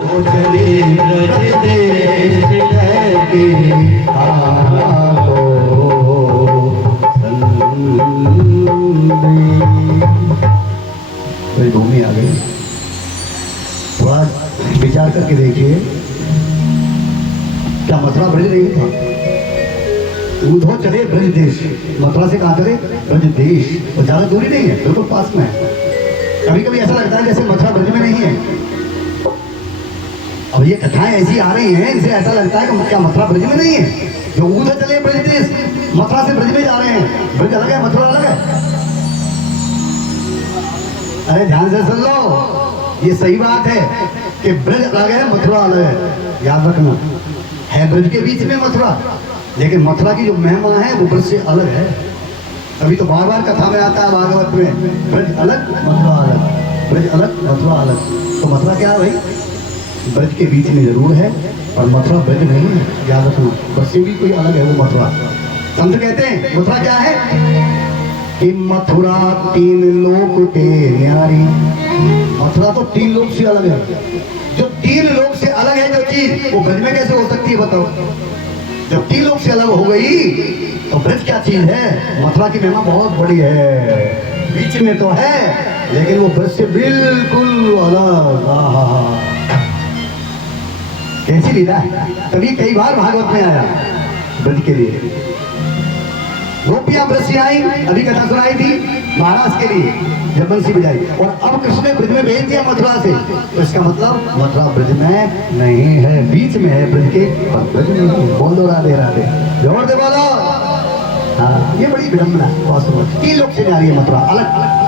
चले ब्रज देश लगे भूमि आ गई। थोड़ा विचार करके देखिए, क्या मथुरा ब्रज नहीं था? उधो चले ब्रज देश, मथुरा से कहाँ चले? ब्रज देश। और ज्यादा दूरी नहीं है, बिल्कुल पास में है। कभी कभी ऐसा लगता है जैसे मथुरा ब्रज में नहीं है। अब ये कथाएं ऐसी आ रही हैं, इनसे ऐसा लगता है कि क्या मथुरा ब्रज में नहीं है? जो उधर चले ब्रज देश, मथुरा से ब्रज में जा रहे हैं। ब्रज अलग है, मथुरा अलग है। अरे ध्यान से सुन लो, ये सही बात है कि ब्रज अलग है, मथुरा अलग है। याद रखना, है ब्रज के बीच में मथुरा, लेकिन मथुरा की जो महिमा है वो ब्रज से अलग है। अभी तो बार बार कथा में आता है भागवत में, ब्रज अलग मथुरा अलग, ब्रज अलग मथुरा अलग। तो मथुरा क्या है भाई? ब्रज के बीच में जरूर है, और मथुरा ब्रज नहीं है। याद रखना, ब्रज से भी कोई अलग है वो मथुरा। संत कहते हैं मथुरा क्या है कि मथुरा तीन लोक के न्यारी। मथुरा तो तीन लोक से अलग है। जो तीन लोक से अलग है जो चीज, वो ब्रज में कैसे हो सकती है बताओ? जब तीन लोक से अलग हो गई तो ब्रज क्या चीज है? मथुरा की महिमा बहुत बड़ी है, बीच में तो है लेकिन वो ब्रज से बिल्कुल अलग। कैसी लीला है? तभी कई बार भागवत में आया ब्रज के लिए। गोपियां ब्रज से आई, अभी कथा सुनाई थी महाराज के लिए जब बंसी बजाई, और अब कृष्ण ने ब्रज में भेज दिया मथुरा से। तो इसका मतलब मथुरा ब्रज में नहीं है, बीच में है ब्रज के, ब्रज में नहीं। बोल दो राधे राधे, जोर दे बोलो। हाँ, ये बड़ी विडम्बना है। तीन लोग से जा रही है मथुरा, अलग,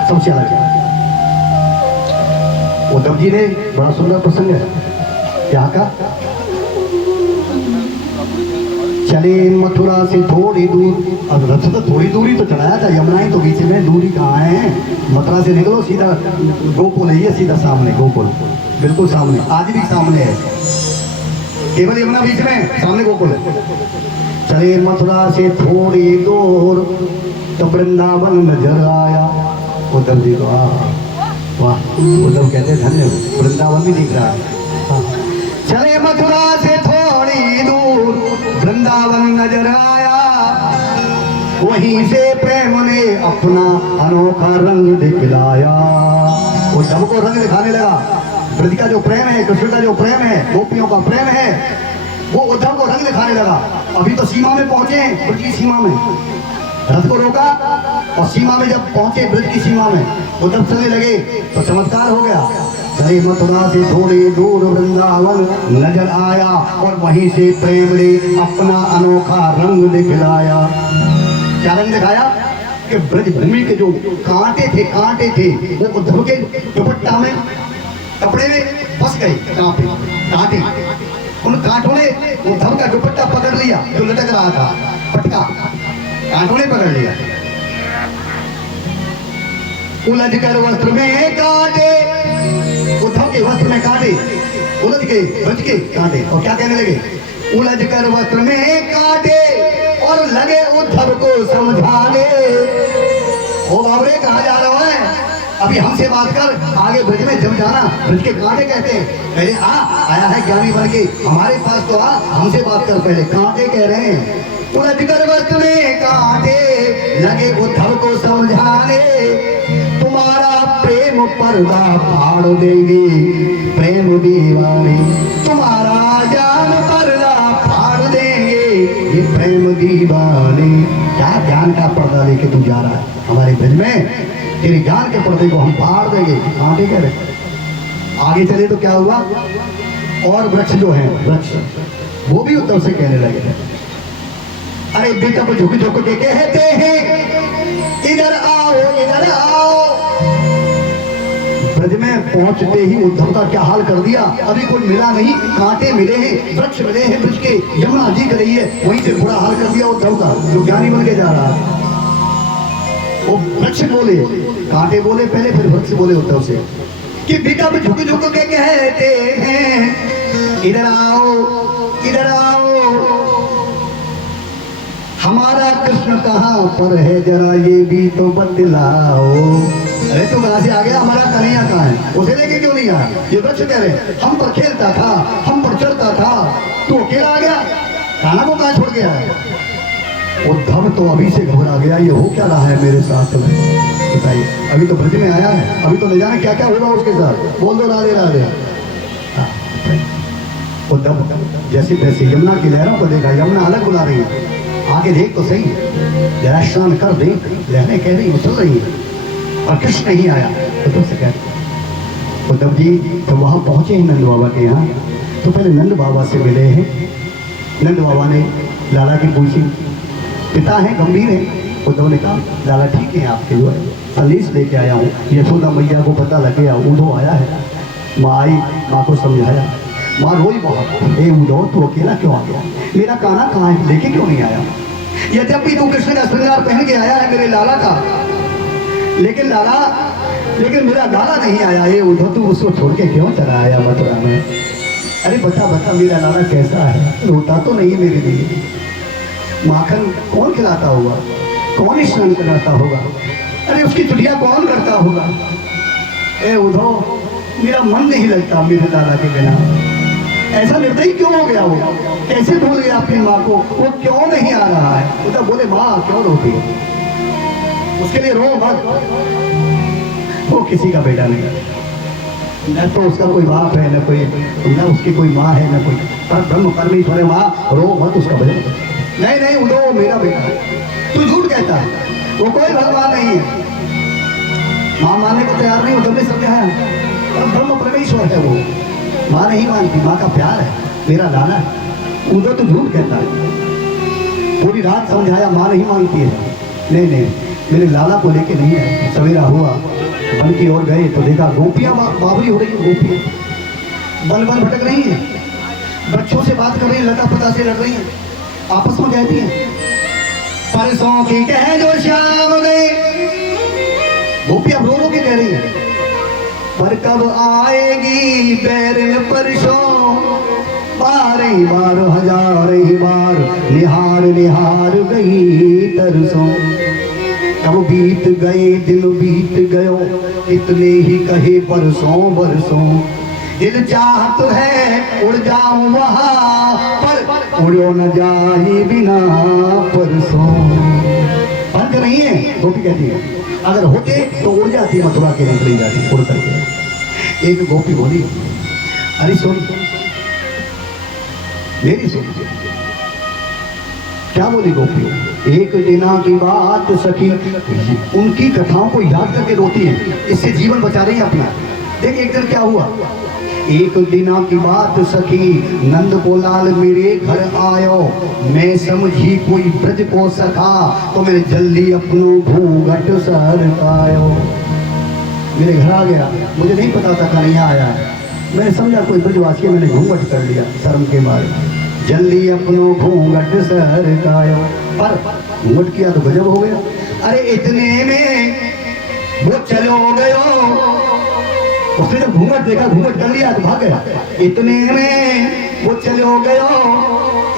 सबसे अलग है। उद्धव जी ने बड़ा सुंदर प्रसंग है यहाँ का। चले मथुरा से थोड़ी दूर, अब रथ तो थोड़ी दूरी तो चलाया था, यमुना ही तो बीच में, दूरी कहाँ है? मथुरा से निकलो सीधा गोकुल है, ये सीधा सामने गोकुल, बिल्कुल सामने, आज भी सामने है, केवल यमुना बीच में, सामने गोकुल है। चले मथुरा से थोड़ी दूर तो वृंदावन नजर आया। उद्धव जी को वाह, उद्धव कहते धन्य, वृंदावन भी दिख रहा है। चले मथुरा से थोड़ी दूर वृंदावन नजर आया, वहीं से प्रेम ने अपना अनोखा रंग दिखलाया। उद्धव को रंग दिखाने लगा। ब्रज का जो प्रेम है, कृष्ण का जो प्रेम है, गोपियों का प्रेम है, वो उद्धव को रंग दिखाने लगा। अभी तो सीमा में पहुंचे हैं, ब्रज की सीमा में। रथ को रोका और सीमा में जब पहुंचे, ब्रज की सीमा में, उद्धव चलने लगे तो चमत्कार हो गया। चले मथुरा से थोड़ी दूर वृंदावन नजर आया, और वहीं से प्रेम ने अपना अनोखा रंग दिखलाया। क्या रंग दिखाया? कि ब्रज भूमि के जो कांटे थे वो उद्धव के दुपट्टा में, कपड़े में फंस गए। कांटे, उन कांटों ने उद्धव का दुपट्टा पकड़ लिया जो लटक रहा था, पटका कांटों ने पकड़ लिया। उलझ कर वस्त्र में कांटे, उद्धव के वस्त्र में कांटे, उलझ के ब्रज के कांटे, और क्या कहने लगे? उलझ कर वस्त्र में कांटे और लगे उद्धव को समझाने। ओ बाबरे, कहाँ जा रहा है? अभी हमसे बात कर, आगे ब्रज में जब जाना। ब्रज के कांटे कहते हैं, पहले आया है ज्ञानी बन के, हमारे पास तो हमसे बात कर। पहले कांटे कह रहे हैं, उलझ कर वस्त्र में कांटे लगे उद्धव को समझाने, तुम्हारा प्रेम पर्दा फाड़ देंगे प्रेम दीवाने, तुम्हारा ज्ञान पर्दा फाड़ देंगे ये प्रेम दीवाने। क्या ज्ञान का पर्दा लेके तू जा रहा है हमारे ब्रज में? तेरे ज्ञान के पर्दे को हम फाड़ देंगे। कांटे कह रहे। आगे चले तो क्या हुआ? और वृक्ष जो है, वृक्ष वो भी उद्धव से कहने लगे, अरे बेटा को झुक झुक के कहते हैं इधर आओ इधर आओ। ब्रज में पहुंचते ही उद्धव का क्या हाल कर दिया? अभी कोई मिला नहीं, कांटे मिले हैं, वृक्ष मिले हैं ब्रज के, यमुना दिख रही है, वहीं से बुरा हाल कर दिया उद्धव का, जो ज्ञानी बन के जा रहा है। वो वृक्ष बोले, कांटे बोले पहले, फिर वृक्ष बोले उद्धव से कि बेटा को झुक झुक के कहते हैं इधर आओ इधर आओ, हमारा कृष्ण कहाँ पर है जरा ये भी तो बतलाओ। अरे तू कहाँ से आ गया, हमारा कन्हैया कहाँ है, उसे लेके क्यों नहीं आया? ये बच्च कह रहे हम पर खेलता था, हम पर चलता था, तू अकेला आ गया, कान्हा को कहाँ छोड़ गया है? उद्धव तो अभी से घबरा गया, ये हो क्या रहा है मेरे साथ में, बताइए। अभी तो ब्रज में आया है, अभी तो नहीं जाने क्या क्या होगा उसके साथ, बोल दो राधे राधे। उद्धव जैसे तैसे यमुना की लहरों को देखा, यमुना अलग बुला रही है, आगे देख तो सही, जरा स्नान कर देख, लहरें कह रही उछल रही है, और कृष्ण नहीं आया। उद्धव से कह, उद्धव जी तो वहाँ पहुँचे हैं नंद बाबा के यहाँ, तो पहले नंद बाबा से मिले हैं। नंद बाबा ने लाला की पूछी, पिता है गंभीर है? उद्धव ने कहा लाला ठीक है, आपके जो है संदेश लेके आया हूँ, यशोदा मैया को पता लग गया उद्धव आया है। माँ आई, माँ को समझाया, माँ रोई बहुत, ए उद्धव तू अकेला क्यों आ गया, मेरा कान्हा कहाँ है, लेके क्यों नहीं आया? यद्यपि तू कृष्ण का श्रृंगार पहन के आया है मेरे लाला का, लेकिन मेरा लाला नहीं आया। ये उद्धव तू उसको छोड़ के क्यों चला आया मथुरा में? अरे बता बता मेरा लाला कैसा है, रोता तो नहीं मेरे लिए? माखन कौन खिलाता होगा, कौन स्नान कराता होगा, अरे उसकी चुटिया कौन करता होगा? ए उद्धव मेरा मन नहीं लगता मेरे लाला के बिना। ऐसा निर्दयी क्यों हो गया, वो कैसे भूल गया अपनी माँ को, वो क्यों नहीं आ रहा है? उद्धव बोले माँ क्यों रोती है, उसके लिए रो मत, वो किसी का बेटा नहीं, न तो उसका कोई बाप है, न उसकी कोई माँ है, न कोई पर ब्रह्म परमेश्वर है। माँ रो मत, उसका भजन नहीं नहीं उद्धव मेरा बेटा है, तू झूठ कहता है, वो कोई भगवान नहीं है। माँ मानने को तैयार नहीं, उद्धव ने समझाया पर ब्रह्म परमेश्वर है वो, माँ नहीं मानती, माँ का प्यार है, मेरा लाला है। उद्धव तो झूठ कहता है, पूरी रात समझाया, माँ नहीं मानती है, नहीं मेरे लाला को लेके नहीं आए। सवेरा हुआ, वन की ओर गए तो देखा गोपियां बावरी हो रही है, गोपियां बन भटक रही हैं, बच्चों से बात कर रही है, लता पता से लड़ रही है, आपस में कहती हैं परसों की कह जो शाम गए, गोपियां रो रो के कह रही है पर कब आएगी बैरन परसों, बारह बार हजार बार निहार निहार गई तरसों। कब बीत गए दिन बीत गयो, इतने ही कहे बरसों बरसों, दिल चाहत है उड़ जाऊं वहां पर उड़ो न जाए बिना परसों। पंख नहीं है, गोपी कहती है, अगर होते तो उड़ जाती, मथुरा के निकली जाती उड़ करके। एक गोपी बोली, अरे सुन मेरी सुन, क्या बोली गोपी? एक दिना की बात सखी, उनकी कथाओं को याद करके रोती है, इससे जीवन बचा रही है अपना। देख एक दिन क्या हुआ, एक दिना की बात सखी, नंद को लाल मेरे घर आयो, मैं समझी कोई ब्रज को सखा, तो मैंने जल्दी अपनो घूंघट सरकायो। मेरे घर आ गया, मुझे नहीं पता था कन्हैया आया है, मैंने समझा कोई ब्रजवासी, मैंने घूंघट कर लिया शर्म के मारे, जल्दी अपनो घूंघट सरकायो। पर घूंघट किया तो गजब हो गया, अरे इतने में वो चलो गयो, उसने जब घूंघट देखा, घूंघट कर लिया तो भाग गया। इतने में वो चलो गयो,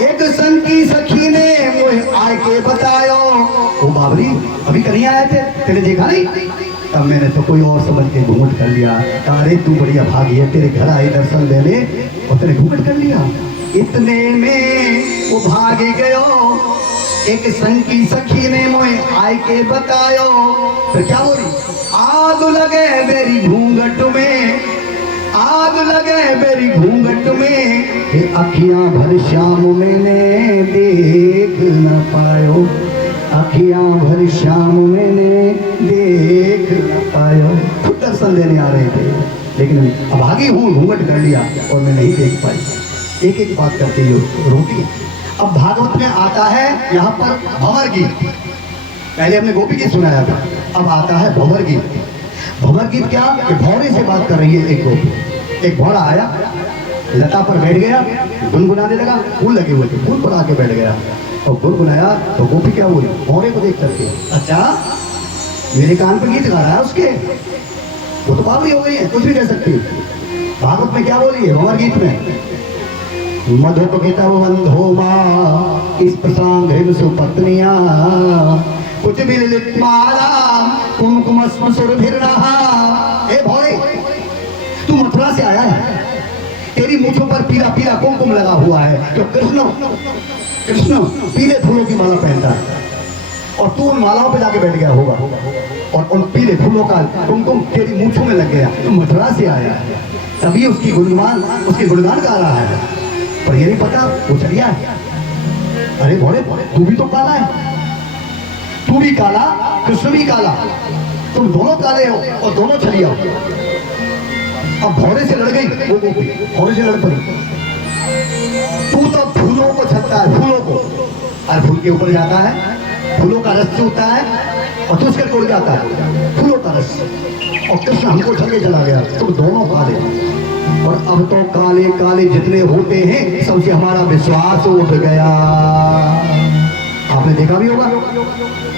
एक संग की सखी ने मुझे आए के बतायो, वो बाबरी अभी कहीं आए थे, तेरे देखा नहीं? तब मैंने तो कोई और समझ के घूंघट कर लिया, अरे तू बढ़िया भागी है, तेरे घर आए दर्शन देने और तेरे घूंघट कर लिया। इतने में वो भाग गयो, एक संग की सखी ने मुझे आए के बतायो, फिर क्या बोली? आग लगे मेरी घूंघट में, आग लगे मेरी घूंघट में, अखियां भर शाम मैंने देख न पायो, अखियां भर शाम मैंने देख न पायो। खुद दर्शन देने आ रहे थे, लेकिन अब आगे हूँ, घूंघट कर लिया और मैं नहीं देख पाई। एक एक बात करते हुए रोती है। अब भागवत में आता है यहाँ पर भंवर गीत, पहले हमने गोपी गीत सुनाया था, अब आता है भंवर गीत। भंवर गीत क्या कि भौरे से बात कर रही है एक गोपी। एक भौरा आया, लता पर बैठ गया, गुनगुनाने लगा, फूल लगे हुए थे, फूल पर आके बैठ गया और गुनगुनाया। तो गोपी क्या बोली भौरे को देख करके, अच्छा मेरे कान पर गीत गा रहा है उसके, वो तो बावरी हो गई है, कुछ भी कह सकती है। भागवत में क्या बोली है भंवर गीत में? मधुप तव बंधो माँ इस प्रसंग सुपत्निया, कुछ भी लिख माला कुमकुम सुरभिर्नहा। ए भोले, तू मथुरा से आया है, तेरी मूंछों पर पीला पीला कुमकुम लगा हुआ है, तो कृष्ण पीले फूलों की माला पहनता है, और तू उन मालाओं पे जाके बैठ गया होगा, और उन पीले फूलों का कुमकुम तेरी मूंछों में लग गया। तू मथुरा से आया है, तभी उसकी गुणगान गा रहा है, पर ये नहीं पता वो छलिया है। अरे भोले, तू भी तो काला है, तू भी काला, कृष्ण भी काला, तुम दोनों काले हो और दोनों छलिया हो। अब भौरे से लड़ गई वो गोपी, भौरे से लड़ पड़ी। तू तो फूलों को छलता है, फूलों को, और फूल के ऊपर जाता है, फूलों का रस चूता है और तू उसके उड़ जाता है फूलों का रस, और कृष्ण हमको छल के चला गया। तुम दोनों काले, और अब तो काले काले जितने होते हैं सबसे हमारा विश्वास उठ गया। आपने देखा भी होगा,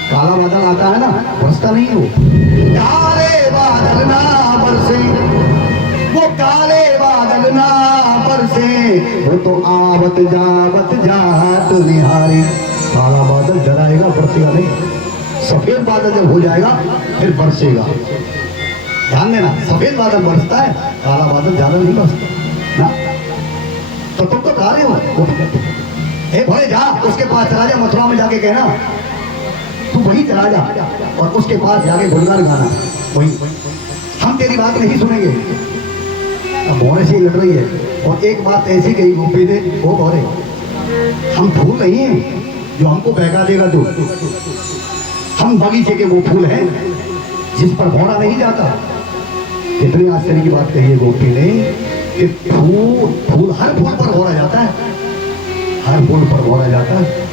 काला बादल आता है ना, बरसता नहीं है वो, काले बादल ना बरसे, वो काले बादल ना बरसे, वो तो आवत जात निहारी। काला बादल डराएगा, बरसेगा नहीं। सफेद बादल जब हो जाएगा फिर बरसेगा। ध्यान देना, सफेद बादल बरसता है, काला बादल ज्यादा नहीं बरसता ना। तो तुम तो काले हो, हे भोले जा उसके पास चला जा, मथुरा में जाके कहना, तू वहीं चला जा और उसके पास जाके गुणगान गाना, वहीं। हम तेरी बात नहीं सुनेंगे। अब भोरे से लड़ रही है, और एक बात ऐसी कही गोपी ने, वो भोरे हम फूल नहीं है जो हमको बहका देगा तू, हम बगीचे के वो फूल हैं जिस पर भौरा नहीं जाता। इतनी आश्चर्य की बात कही है गोपी ने कि फूल हर फूल पर भौरा जाता है, हर फूल पर भौरा जाता है,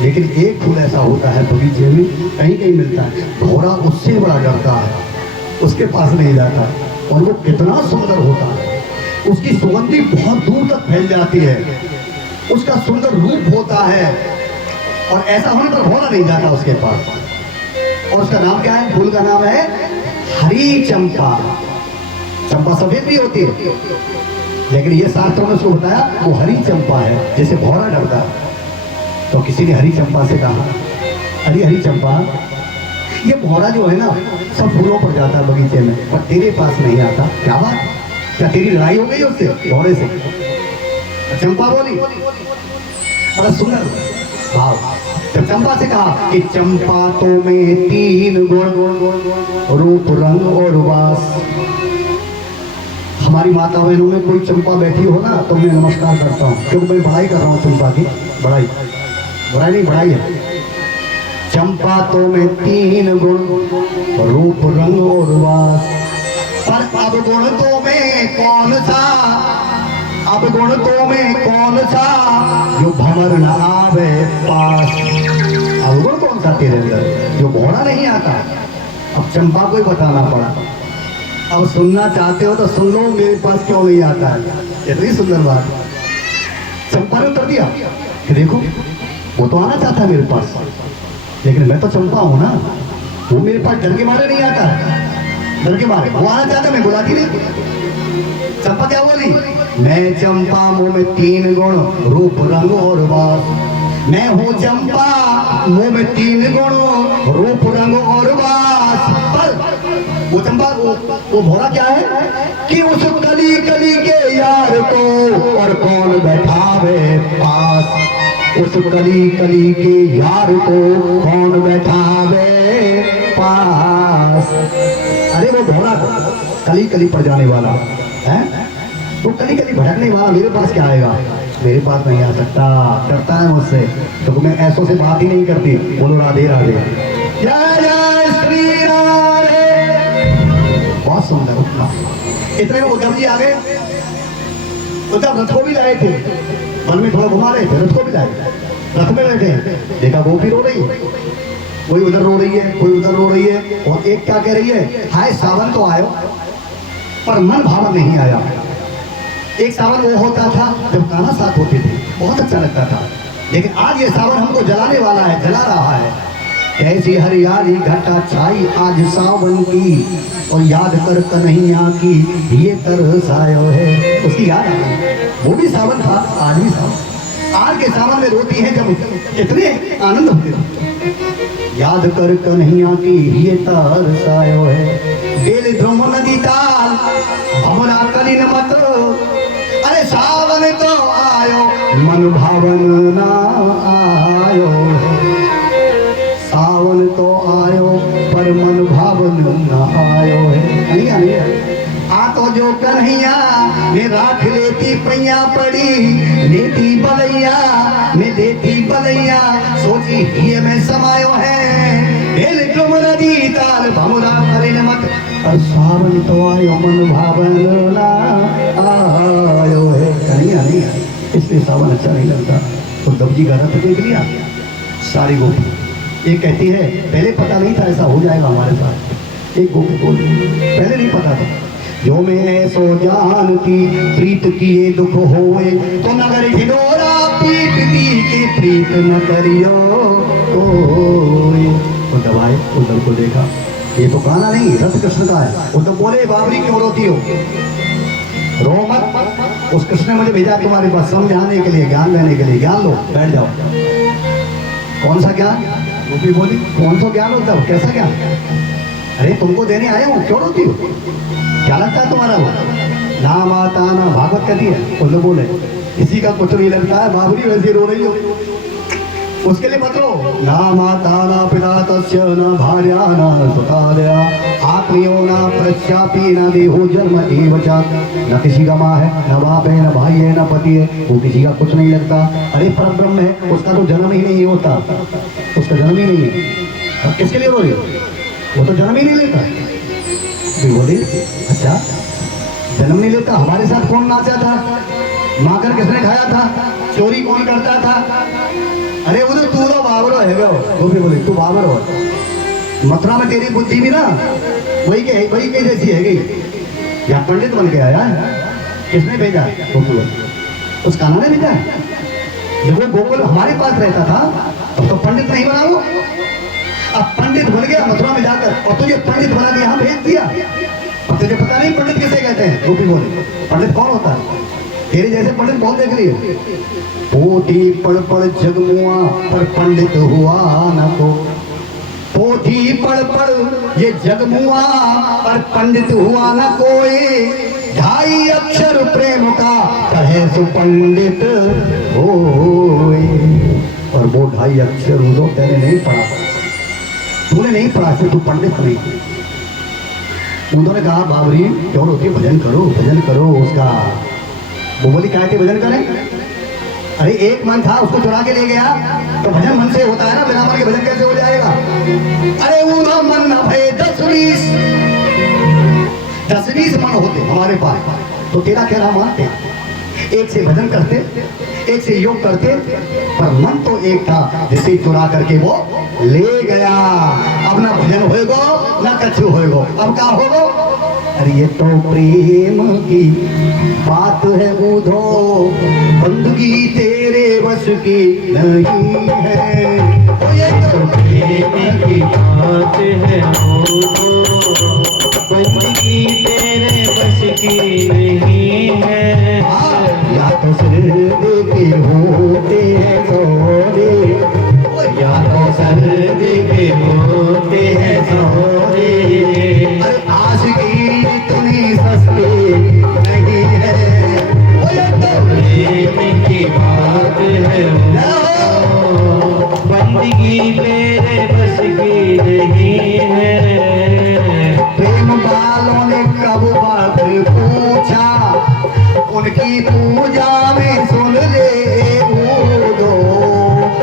लेकिन एक फूल ऐसा होता है बगीचे में, कहीं कहीं मिलता है, भौरा उससे बड़ा डरता है, उसके पास नहीं जाता, और वो कितना सुंदर होता है, उसकी सुगंधी बहुत दूर तक फैल जाती है, उसका सुंदर रूप होता है, और ऐसा होने पर भौरा नहीं जाता उसके पास। और उसका नाम क्या है? फूल का नाम है हरी चंपा। चंपा सफेद भी होती है, लेकिन ये शास्त्रों ने उसको बताया वो हरी चंपा है, जैसे भौरा डरता है। तो किसी ने हरी चंपा से कहा, हरी हरी चंपा, ये भौरा जो है ना सब फूलों पर जाता है बगीचे में, पर तेरे पास नहीं आता, क्या बात? क्या तेरी लड़ाई हो गई उससे, भौरे से? चंपा बोली, बड़ा सुंदर भाव। जब चंपा से कहा कि चंपा तो में 3 गुण, रूप रंग और वास। हमारी माता बहनों में कोई चंपा बैठी हो ना तो मैं नमस्कार करता हूँ, क्योंकि मैं बड़ाई कर रहा हूँ चंपा की, बड़ाई नहीं, बड़ाई है। चंपा तो में 3 गुण, रूप रंग और वास, पर अब गुण तो में कौन सा, अब गुण तो में कौन सा जो भंवर न आवे पास। अब गुण कौन सा तेरे अंदर जो भौरा नहीं आता? अब चंपा को ही बताना पड़ा। अब सुनना चाहते हो तो सुन लो, मेरे पास क्यों नहीं आता है। इतनी सुंदर बात चंपा ने उत्तर दिया कि देखो वो तो आना चाहता है मेरे पास, लेकिन मैं तो चंपा हूं ना, वो मेरे पास डर के मारे नहीं आता है, डर के मारे वो आना चाहता, मैं बुलाती नहीं। चंपा क्या बोली? मैं चंपा, मुंह में 3 गुण, रूप रंग और वास। मैं हूँ चंपा, मुंह में 3 गुण, रूप रंग और वास। पर वो चंपा, वो भौरा क्या है कि उस कली कली के यार को और कौन बैठावे पास। उस कली कली के यार को कौन बैठावे पास। अरे वो भौरा कली कली पर जाने वाला है, वो कली कली भटकने वाला मेरे पास क्या आएगा? मेरे पास नहीं आ सकता, डरता है मुझसे, तो मैं ऐसों से बात ही नहीं करती। बोलो राधे राधे, जय जय श्री राधे। बहुत सुंदर। इतने में उद्धव जी आ गए। उद्धव रथ को भी लाए थे, मन में थोड़ा घुमा रहे थे, रथ को भी लाए, रथ में बैठे, देखा गोपी रो रही, कोई उधर रो रही है, कोई उधर रो रही है, और एक क्या कह रही है, हाय सावन तो आयो पर मन भावन नहीं आया। एक सावन वो होता था जब कान्हा साथ होते थे, बहुत अच्छा लगता था, लेकिन आज ये सावन हमको जलाने वाला है, जला रहा है। कैसी हरियाली घटा छाई आज सावन की, और याद कर कन्हैया की ये तरस आयो है। उसकी याद आ गई, वो भी सावन था, आज भी सावन। आज के सावन में रोती है जब कितने आनंद होते थे। याद कर कन्हैया की ये तार सायो है। बेल ध्रुव नदी ताल भमरा कलिन मत, अरे सावन तो आयो मन भावन ना आयो है। सावन तो आयो पर मन भावन ना आयो है। कन्हैया नहीं आ तो जो कन्हैया ने राख लेती पैया पड़ी, लेती बलैया में देती बलैया, सोची ये मैं समायो है। बेल ध्रुव नदी ताल भमरा कलिन मत, और सावन तो आयो मन भावन ना आयो है। कन्हैया नहीं आया, इसलिए सावन अच्छा नहीं लगता। तो दबजी का रथ देख लिया सारी गोपी। ये कहती है पहले पता नहीं था ऐसा हो जाएगा हमारे साथ। एक गोपी बोली पहले नहीं पता था, जो मैं सो जानती प्रीत किए दुख होए, तो नगर ढिढोरा पीटती के प्रीत न करियो कोई। तो दबाए उधर को देखा, ये तो गाना नहीं रथ कृष्ण का है। वो तो बोले बाबरी क्यों रोती हो, रो मत। उस कृष्ण ने मुझे भेजा तुम्हारे पास समझाने के लिए, ज्ञान देने के लिए। ज्ञान लो, बैठ जाओ। कौन सा ज्ञान? गोपी बोली कौन सा ज्ञान होता है, कैसा ज्ञान? अरे तुमको देने आया हूँ, क्यों रोती हो? क्या लगता है तुम्हारा वो? ना माता ना भागवत कहती है। उन लोग बोले किसी का कुछ नहीं लगता है, बाबरी वैसे रो रही हो, उसके लिए मत रो। ना माता ना पिता तस्य न भार्या न सुतालया, आत्मीयो न प्रत्यापी न देहो जन्म एव च। न किसी का माँ है, न बाप है, न भाई है, न पति है, वो किसी का कुछ नहीं लगता। अरे परब्रह्म है, उसका तो जन्म ही नहीं होता, उसका जन्म ही नहीं है। अब किसके लिए रो रही हो? वो तो जन्म ही नहीं लेता। बोले अच्छा जन्म नहीं लेता, हमारे साथ कौन नाचा था, माकर किसने खाया था, चोरी कौन करता था? अरे वो तो तू बाबरो है वो। गोपी बोले तू बाबर हो, मथुरा में तेरी बुद्धि भी ना वही के जैसी है गई, या पंडित बन के आया। किसने भेजा? गोपी बोले उस कान्हा ने भेजा। जब वो गोकुल हमारे पास रहता था तब तो पंडित नहीं बना वो, अब पंडित बन गया मथुरा में जाकर, और तुझे पंडित बना के यहाँ भेज दिया। अब तुझे पता नहीं पंडित किसे कहते हैं? गोपी बोले पंडित कौन होता है? तेरे जैसे पंडित बहुत देख लिए। पोथी पढ़ पढ़ जगमुआ पर पंडित हुआ न को, पोथी पढ़ पढ़ ये जगमुआ पर पंडित हुआ न कोई। ढाई अक्षर प्रेम का कहे सुपंडित होए, और वो ढाई अक्षर जो तेरे नहीं पढ़ा, तूने नहीं पढ़ा से तू पंडित नहीं। उन्होंने कहा बाबरी क्यों रोती, भजन करो भजन करो उसका। वो बोली क्या के भजन करें? अरे एक मन था उसको चुरा के ले गया, तो भजन मन से होता है ना, बिना मन के भजन कैसे हो जाएगा? अरे वो मन न भय 10-20 मन होते हमारे पास, तो तेरा कहना मानते, एक से भजन करते, एक से योग करते, पर मन तो एक था जिसे चुरा करके वो ले गया। अब ना भजन होएगो ना कछु होएगो, अब क्या होगो? अरे ये तो प्रेम की बात है उधो, बंदगी तेरे बस की नहीं है। ये तो प्रेम की बात है उधो, बंदगी तेरे बस की नहीं है। या तो सिर के होते हैं सोने, या तो सर के होते हैं सोने। आशिकी इतनी सस्ती नहीं है, ये तो प्रेम की बात है, बंदगी तेरे बस की नहीं है। प्रेम वालों ने कब बात पूछा, उनकी पूजा में सुन ले दो,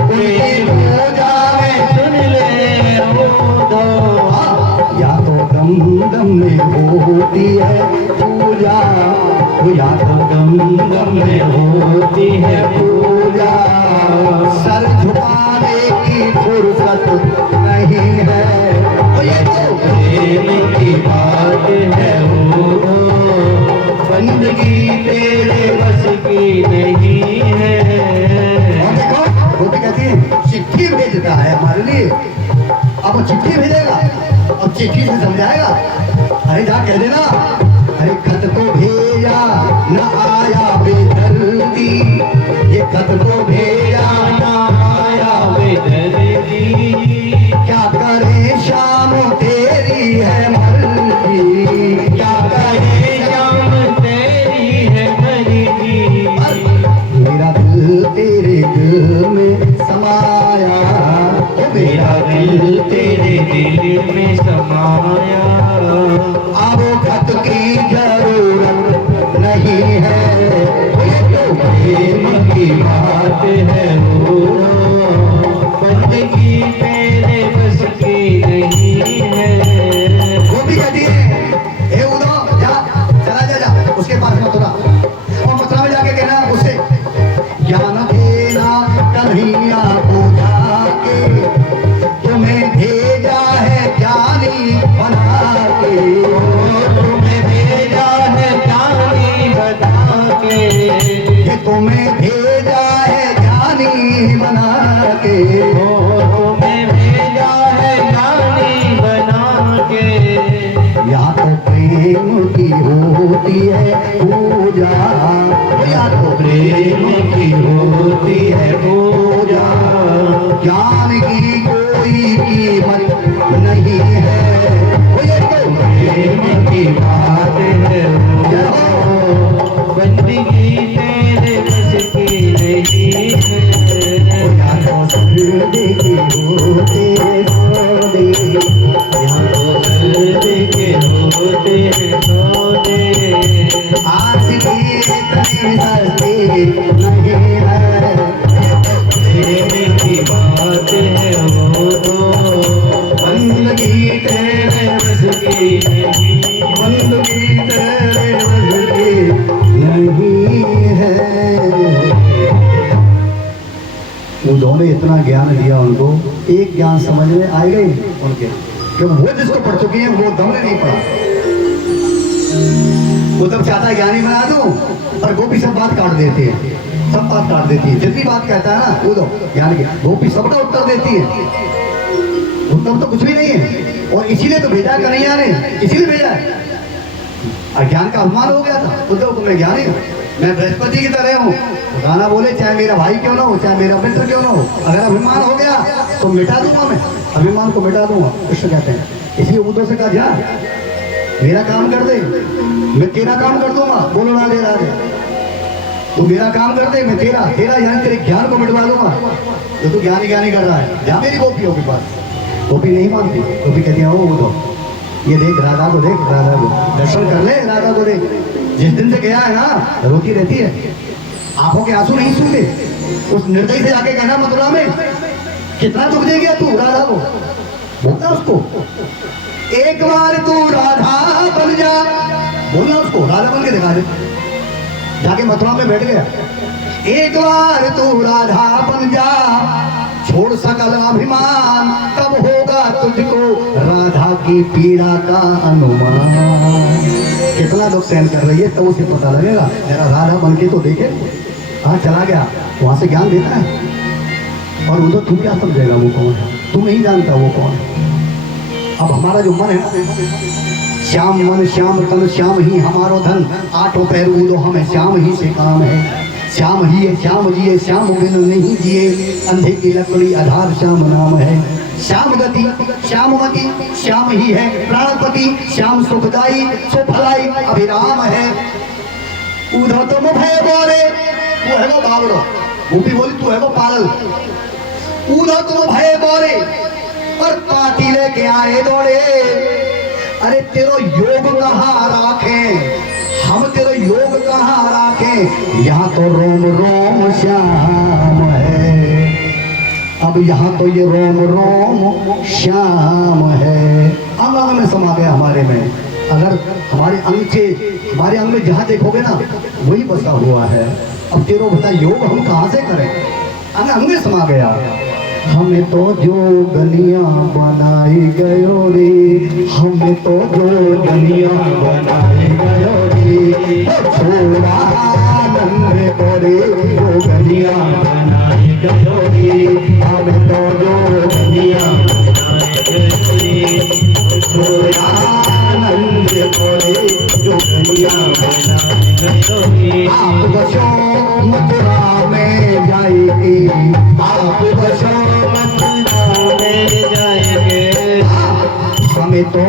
उनकी पूजा में सुन ले दो। या तो दम दम में होती है पूजा, या तो दम दम में होती है पूजा, सर झुकाने की फुर्सत नहीं है। ये तो प्रेम की बात है वो, बंदगी तेरे बस की नहीं है। और देखो वो भी कहती है चिट्ठी भेजता है हमारे लिए, अब वो चिट्ठी भेजेगा और चिट्ठी से समझाएगा। अरे जा कह देना, अरे खत तो भेजा न आया बेदर्दी, ये खत तो भेजा न आया बेदर्दी, क्या तुम्हें भेजा है ज्ञानी बना के, तुम्हें भेजा है ज्ञानी बना के। या तो प्रेम की होती है पूजा, या तो प्रेम की होती है पूजा, ज्ञान की कोई कीमत नहीं है, ये तो प्रेम की बात है। बंदगी तेरे बस की नहीं है। या तो दर्द की होती है सोने, या तो दर्द के होते सोने। आज भी इतनी सस्ती नहीं है, प्रेम की बात है वो तो बंदगी तेरे बस की नहीं, बंदगी तेरे बस की नहीं है। उद्धव ने इतना ज्ञान दिया उनको, एक ज्ञान समझ में आएगा ही उनके, क्योंकि वो जिसको पढ़ चुकी है वो उद्धव ने नहीं पढ़ा। उद्धव चाहता है ज्ञानी बना दूं, पर गोपी सब बात काट देती है, सब बात काट देती है, जितनी बात कहता है ना उद्धव ज्ञान की, गोपी सबका उत्तर देती है। उद्धव तो कुछ भी नहीं है, और इसीलिए तो भेजा कन्हैया ने, इसीलिए भेजा है। अज्ञान का अभिमान हो गया था उद्धव को, मैं ज्ञानी हूँ, मैं बृहस्पति की तरह हूँ, गाना बोले चाहे मेरा भाई क्यों ना हो, चाहे मेरा मित्र क्यों ना हो, अगर अभिमान हो गया तो मिटा दूंगा, मैं अभिमान को मिटा दूंगा, कृष्ण कहते हैं। इसलिए उद्धव से कहा जा मेरा काम कर दे, मैं तेरा काम कर दूंगा, बोलो ना दे राधे, तू मेरा काम कर दे, मैं तेरा तेरा यानी तेरे ज्ञान को मिटवा दूंगा, जो तू ज्ञानी ज्ञानी कर रहा है, जा मेरी गोपियों के पास। गोपी नहीं मानती, गोपी कहती है ओ उद्धव ये देख राधा को, देख राधा को, दर्शन कर ले राधा को देख, जिस दिन से गया है ना रोती रहती है, आंखों के आंसू नहीं सूखे। उस निर्दयी से जाके कहना मथुरा में कितना दुख दे गया तू राधा को, बोलना उसको एक बार तू राधा बन जा, बोलना उसको राधा बन के दिखा दे, जाके मथुरा में बैठ गया। एक बार तू राधा बन जा, छोड़ सकल अभिमान, तब होगा तुझको राधा की पीड़ा का अनुमान। कितना दुख सहन कर रही है तब उसे पता लगेगा, जरा राधा बन के तो देखे। हाँ चला गया, वहां से ज्ञान देता है, और उधर तू क्या समझेगा वो कौन है, तू नहीं जानता वो कौन है। अब हमारा जो मन है, श्याम मन श्याम तन श्याम ही हमारो धन, आठों पैर ऊदो हमें श्याम ही से काम है, श्याम ही है श्याम जिए, श्याम बिन नहीं जिए, अंधे की लकड़ी आधार श्याम नाम है। श्याम गति श्यामवती श्याम ही है प्राणपति, श्याम सुखदाई सुफलाई अभिराम है। उधर तुम भय बोले, तू है वो बावड़ो, गोपी बोली तू है वो पागल। उधर तुम भय बोले और पाती लेके आए दौड़े, अरे तेरो योग कहाँ राखे, हम तेरा योग कहाँ राखें, यहाँ तो रोम रोम श्याम है, अब यहाँ तो ये रोम रोम श्याम है। अंग अंग में समा गया हमारे में, अगर हमारे अंग से हमारे अंग में जहाँ देखोगे ना वही बसा हुआ है। अब तेरो बता योग हम कहाँ से करें, अंग अंग में समा गया। हमें तो जोगनिया बनाई गयो रे, हमें तो जोगनिया बनाई गयो रे, छोड़ा नंगे कोरे जोगनिया बनाई गयो रे, हमें तो जोगनिया बनाई गयो रे, छोड़ा नंगे कोरे जोगनिया बनाई गयो रे। आप बसो मथुरा में जाएगी, आप बसो जाएंगे, हमें तो